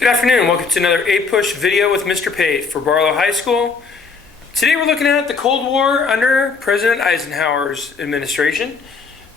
Good afternoon. Welcome to another A-Push video with Mr. Pate for Barlow High School. Today we're looking at the Cold War under President Eisenhower's administration.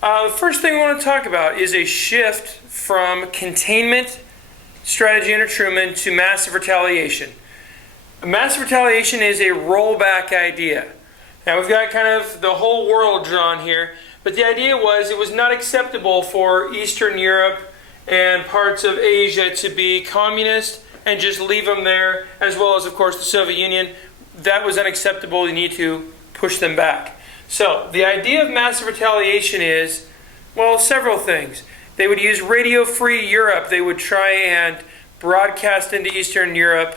The first thing we want to talk about is a shift from containment strategy under Truman to massive retaliation. Massive retaliation is a rollback idea. Now we've got kind of the whole world drawn here, but the idea was it was not acceptable for Eastern Europe and parts of Asia to be communist and just leave them there, as well as, of course, the Soviet Union. That was unacceptable. You need to push them back. So the idea of massive retaliation is, well, several things. They would use Radio-Free Europe. They would try and broadcast into Eastern Europe,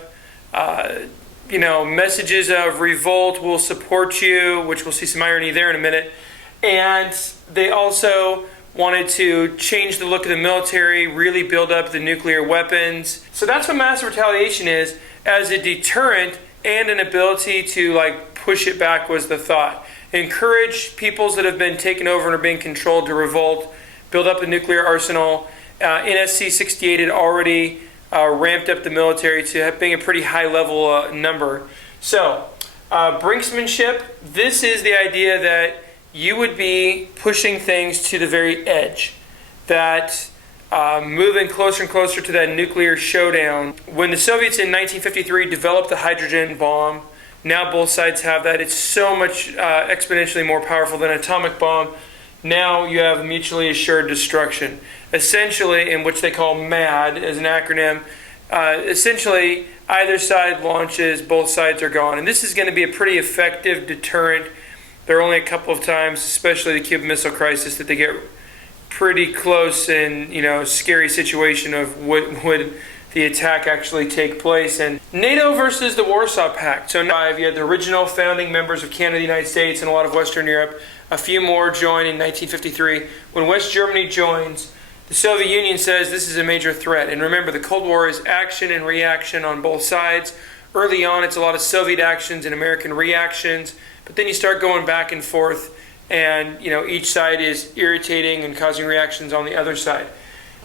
messages of revolt, will support you, which we'll see some irony there in a minute. And they also wanted to change the look of the military, really build up the nuclear weapons. So that's what massive retaliation is, as a deterrent and an ability to push it back was the thought. Encourage peoples that have been taken over and are being controlled to revolt, build up a nuclear arsenal. NSC 68 had already ramped up the military to being a pretty high level number. So, brinksmanship, this is the idea that you would be pushing things to the very edge, that moving closer and closer to that nuclear showdown. When the Soviets in 1953 developed the hydrogen bomb, now both sides have that. It's so much exponentially more powerful than an atomic bomb. Now you have mutually assured destruction. Essentially, in which they call MAD as an acronym, essentially either side launches, both sides are gone. And this is going to be a pretty effective deterrent. There are only a couple of times, especially the Cuban Missile Crisis, that they get pretty close and scary situation of would the attack actually take place. And NATO versus the Warsaw Pact. So now you had the original founding members of Canada, the United States, and a lot of Western Europe. A few more join in 1953. When West Germany joins, the Soviet Union says this is a major threat. And remember, the Cold War is action and reaction on both sides. Early on, it's a lot of Soviet actions and American reactions. But then you start going back and forth, and each side is irritating and causing reactions on the other side.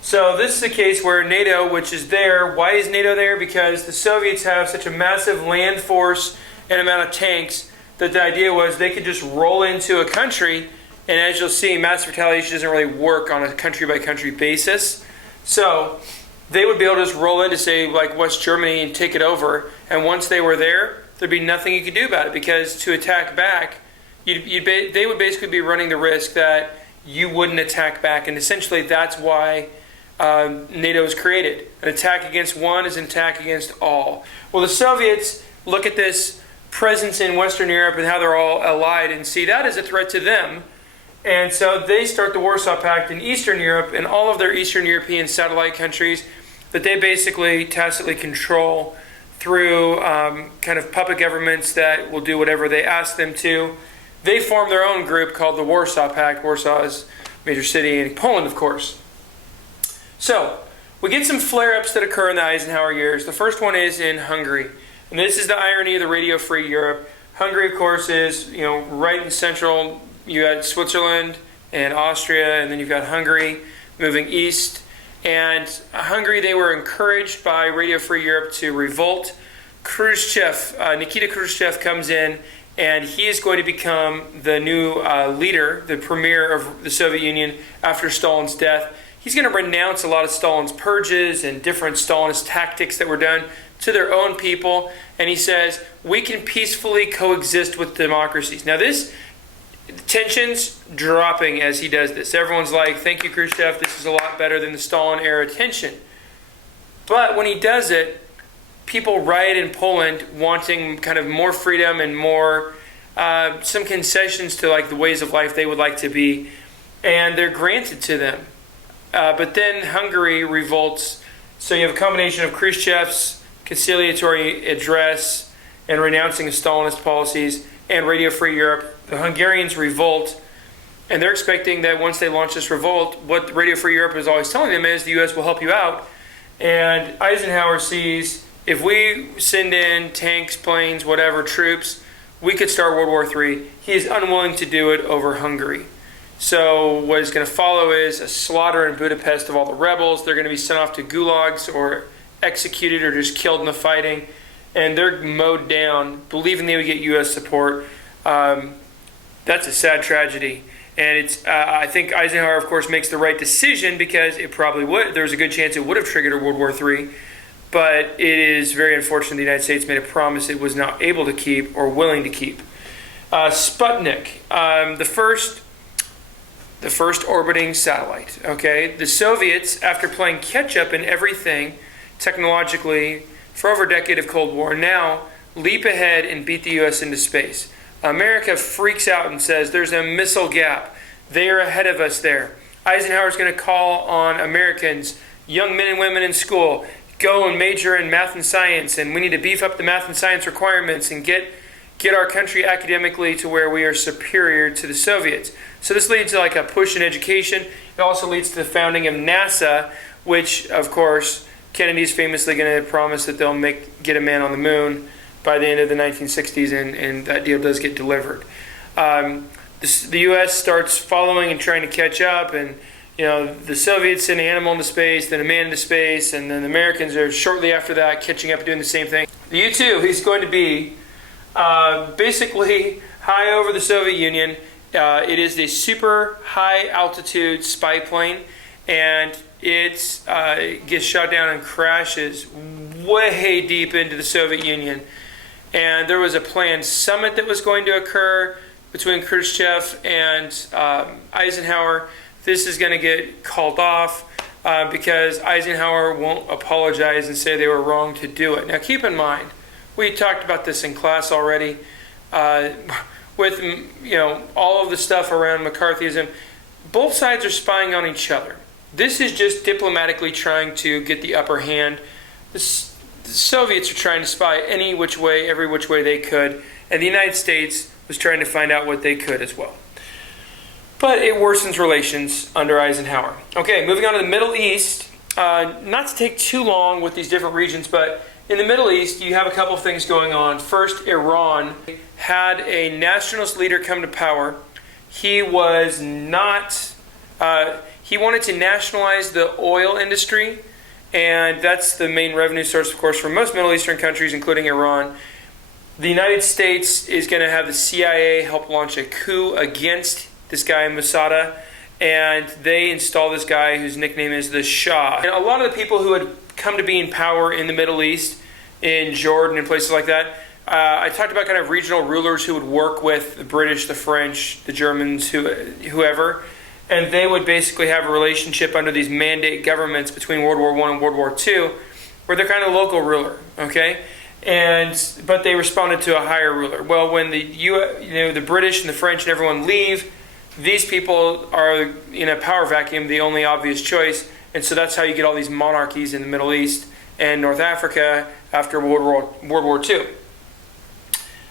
So this is a case where NATO, which is there, why is NATO there? Because the Soviets have such a massive land force and amount of tanks that the idea was they could just roll into a country, and as you'll see, massive retaliation doesn't really work on a country-by-country basis. So they would be able to just roll into, say, like West Germany and take it over, and once they were there, there'd be nothing you could do about it, because to attack back, they would basically be running the risk that you wouldn't attack back, and essentially that's why NATO was created. An attack against one is an attack against all. Well, the Soviets look at this presence in Western Europe and how they're all allied and see that as a threat to them, and so they start the Warsaw Pact in Eastern Europe and all of their Eastern European satellite countries that they basically tacitly control through kind of puppet governments that will do whatever they ask them to. They form their own group called the Warsaw Pact. Warsaw is a major city in Poland, of course. So, we get some flare-ups that occur in the Eisenhower years. The first one is in Hungary. And this is the irony of the Radio-Free Europe. Hungary, of course, is right in central. You got Switzerland and Austria, and then you've got Hungary moving east. And Hungary, they were encouraged by Radio-Free Europe to revolt. Nikita Khrushchev comes in, and he is going to become the new leader, the premier of the Soviet Union after Stalin's death. He's going to renounce a lot of Stalin's purges and different Stalinist tactics that were done to their own people. And he says, we can peacefully coexist with democracies. Now this tension's dropping as he does this. Everyone's like, thank you, Khrushchev, this is a lot better than the Stalin-era tension. But when he does it, people riot in Poland wanting kind of more freedom and more, some concessions to the ways of life they would like to be, and they're granted to them. But then Hungary revolts, so you have a combination of Khrushchev's conciliatory address and renouncing of Stalinist policies and Radio-Free Europe. The Hungarians revolt, and they're expecting that once they launch this revolt, what Radio-Free Europe is always telling them is the U.S. will help you out. And Eisenhower sees, if we send in tanks, planes, whatever, troops, we could start World War III. He is unwilling to do it over Hungary. So what is going to follow is a slaughter in Budapest of all the rebels. They're going to be sent off to gulags or executed or just killed in the fighting, and they're mowed down, believing they would get U.S. support. That's a sad tragedy. And I think Eisenhower, of course, makes the right decision because it probably would. There's a good chance it would have triggered a World War III. But it is very unfortunate the United States made a promise it was not able to keep or willing to keep. Sputnik, the first orbiting satellite. Okay, the Soviets, after playing catch-up in everything technologically for over a decade of Cold War, now leap ahead and beat the U.S. into space. America freaks out and says there's a missile gap. They are ahead of us there. Eisenhower's going to call on Americans, young men and women in school, go and major in math and science, and we need to beef up the math and science requirements and get our country academically to where we are superior to the Soviets. So this leads to like a push in education. It also leads to the founding of NASA, which, of course, Kennedy's famously going to promise that they'll get a man on the moon by the end of the 1960s, and that deal does get delivered. The U.S. starts following and trying to catch up, and the Soviets send an animal into space, then a man into space, and then the Americans are shortly after that catching up and doing the same thing. The U-2 is going to be basically high over the Soviet Union. It is a super high altitude spy plane, and it gets shot down and crashes way deep into the Soviet Union. And there was a planned summit that was going to occur between Khrushchev and Eisenhower. This is going to get called off because Eisenhower won't apologize and say they were wrong to do it. Now keep in mind, we talked about this in class already with all of the stuff around McCarthyism. Both sides are spying on each other. This is just diplomatically trying to get the upper hand. The Soviets are trying to spy any which way, every which way they could, and the United States was trying to find out what they could as well. But it worsens relations under Eisenhower. Okay, moving on to the Middle East. Not to take too long with these different regions, but in the Middle East, you have a couple of things going on. First, Iran had a nationalist leader come to power. He was not... he wanted to nationalize the oil industry, and that's the main revenue source, of course, for most Middle Eastern countries, including Iran. The United States is going to have the CIA help launch a coup against this guy, Mossad, and they install this guy whose nickname is the Shah. And a lot of the people who had come to be in power in the Middle East, in Jordan and places like that, I talked about kind of regional rulers who would work with the British, the French, the Germans, whoever, and they would basically have a relationship under these mandate governments between World War I and World War II, where they're kind of local ruler, okay? But they responded to a higher ruler. Well, when the British and the French and everyone leave, these people are in a power vacuum, the only obvious choice, and so that's how you get all these monarchies in the Middle East and North Africa after World War II.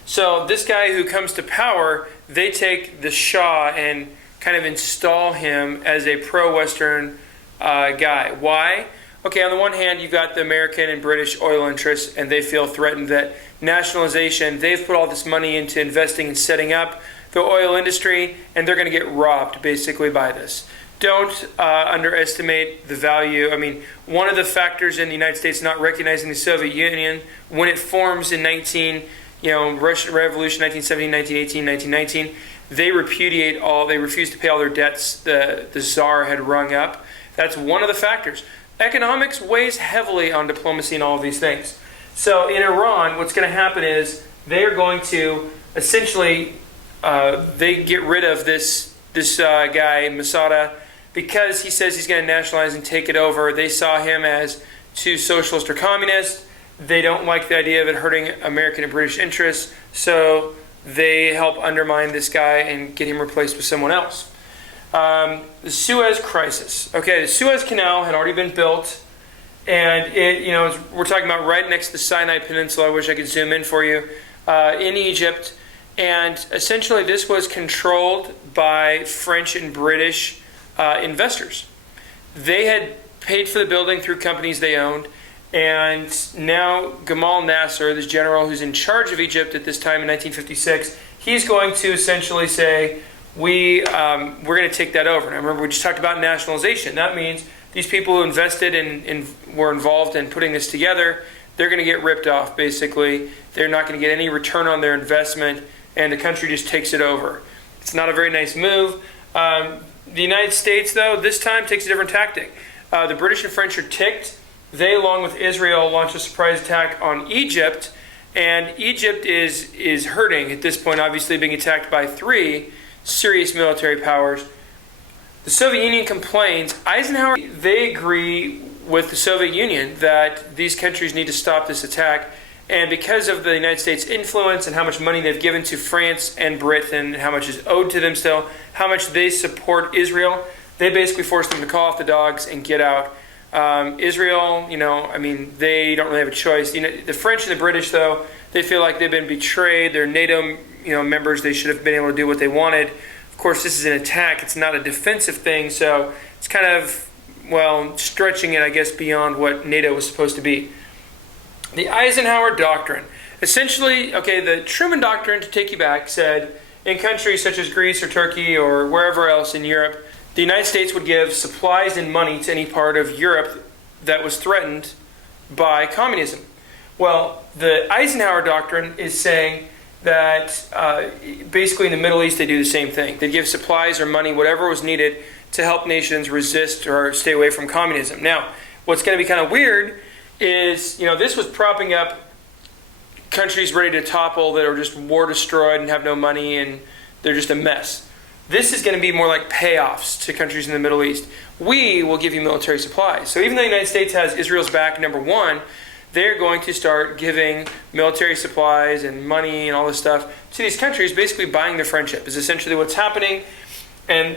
So this guy who comes to power, they take the Shah and kind of install him as a pro-Western guy. Why? Okay, on the one hand, you've got the American and British oil interests, and they feel threatened that nationalization, they've put all this money into investing and setting up the oil industry, and they're going to get robbed, basically, by this. Don't underestimate the value. I mean, one of the factors in the United States not recognizing the Soviet Union, when it forms in Russian Revolution, 1917, 1918, 1919, they refuse to pay all their debts the Tsar had rung up. That's one of the factors. Economics weighs heavily on diplomacy and all of these things. So in Iran, what's going to happen is they're going to essentially they get rid of this guy, Mossad, because he says he's going to nationalize and take it over. They saw him as too socialist or communist. They don't like the idea of it hurting American and British interests, so they help undermine this guy and get him replaced with someone else. The Suez Crisis. Okay, the Suez Canal had already been built, and we're talking about right next to the Sinai Peninsula. I wish I could zoom in for you, in Egypt. And essentially this was controlled by French and British investors. They had paid for the building through companies they owned, and now Gamal Nasser, this general who's in charge of Egypt at this time in 1956, he's going to essentially say, we're going to take that over. Now remember, we just talked about nationalization. That means these people who invested and were involved in putting this together, they're going to get ripped off, basically. They're not going to get any return on their investment, and the country just takes it over. It's not a very nice move. The United States, though, this time takes a different tactic. The British and French are ticked. They, along with Israel, launched a surprise attack on Egypt, and Egypt is hurting at this point, obviously being attacked by 3 serious military powers. The Soviet Union complains. Eisenhower, they agree with the Soviet Union that these countries need to stop this attack, and because of the United States' influence and how much money they've given to France and Britain, and how much is owed to them still, how much they support Israel, they basically force them to call off the dogs and get out. Israel, they don't really have a choice. The French and the British, though, they feel like they've been betrayed. They're NATO, members. They should have been able to do what they wanted. Of course, this is an attack. It's not a defensive thing, so it's kind of, stretching it, I guess, beyond what NATO was supposed to be. The Eisenhower Doctrine. Essentially, the Truman Doctrine, to take you back, said in countries such as Greece or Turkey or wherever else in Europe, the United States would give supplies and money to any part of Europe that was threatened by communism. Well, the Eisenhower Doctrine is saying that basically in the Middle East they do the same thing. They give supplies or money, whatever was needed, to help nations resist or stay away from communism. Now, what's going to be kind of weird is, this was propping up countries ready to topple that are just war destroyed and have no money and they're just a mess. This is going to be more like payoffs to countries in the Middle East. We will give you military supplies. So even though the United States has Israel's back, number one, they're going to start giving military supplies and money and all this stuff to these countries, basically buying their friendship is essentially what's happening. And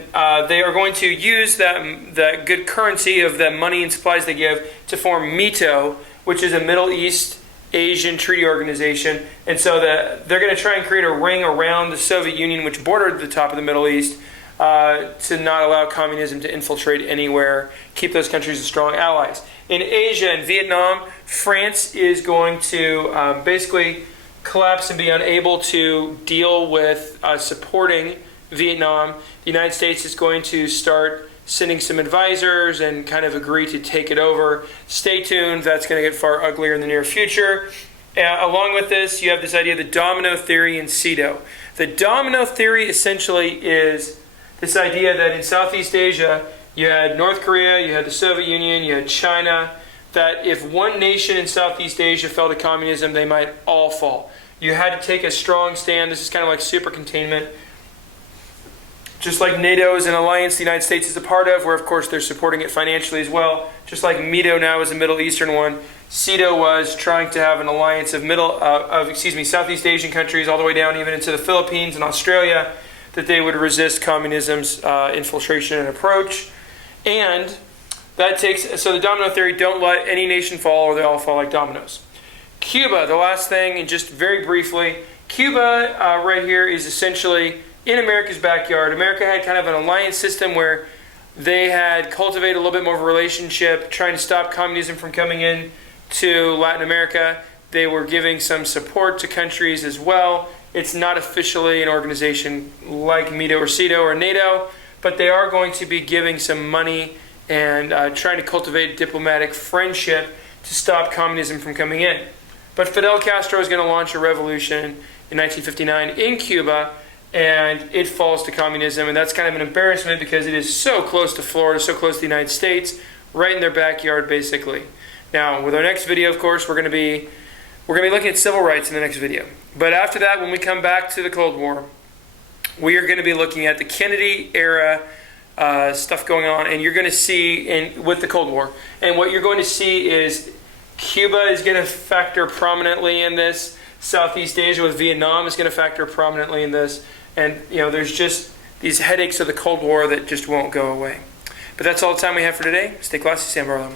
they are going to use that good currency of the money and supplies they give to form MITO, which is a Middle East Asian treaty organization. And so they're going to try and create a ring around the Soviet Union, which bordered the top of the Middle East, to not allow communism to infiltrate anywhere, keep those countries as strong allies. In Asia and Vietnam, France is going to basically collapse and be unable to deal with supporting Vietnam. The United States is going to start sending some advisors and kind of agree to take it over. Stay tuned, that's going to get far uglier in the near future. Along with this, you have this idea of the domino theory and CETO. The domino theory essentially is this idea that in Southeast Asia, you had North Korea, you had the Soviet Union, you had China, that if one nation in Southeast Asia fell to communism, they might all fall. You had to take a strong stand. This is kind of like super containment. Just like NATO is an alliance the United States is a part of, where of course they're supporting it financially as well. Just like MITO now is a Middle Eastern one, CETO was trying to have an alliance of Southeast Asian countries all the way down even into the Philippines and Australia, that they would resist communism's infiltration and approach. And that so the domino theory, don't let any nation fall or they all fall like dominoes. Cuba, the last thing, and just very briefly, Cuba right here is essentially in America's backyard. America had kind of an alliance system where they had cultivated a little bit more of a relationship, trying to stop communism from coming in to Latin America. They were giving some support to countries as well. It's not officially an organization like MITO or CETO or NATO, but they are going to be giving some money and trying to cultivate diplomatic friendship to stop communism from coming in. But Fidel Castro is going to launch a revolution in 1959 in Cuba, and it falls to communism, and that's kind of an embarrassment because it is so close to Florida, so close to the United States, right in their backyard, basically. Now, with our next video, of course, we're going to be looking at civil rights in the next video. But after that, when we come back to the Cold War, we are going to be looking at the Kennedy era stuff going on, and you're going to see with the Cold War. And what you're going to see is Cuba is going to factor prominently in this. Southeast Asia with Vietnam is going to factor prominently in this. And, there's just these headaches of the Cold War that just won't go away. But that's all the time we have for today. Stay classy, Sam Barlow.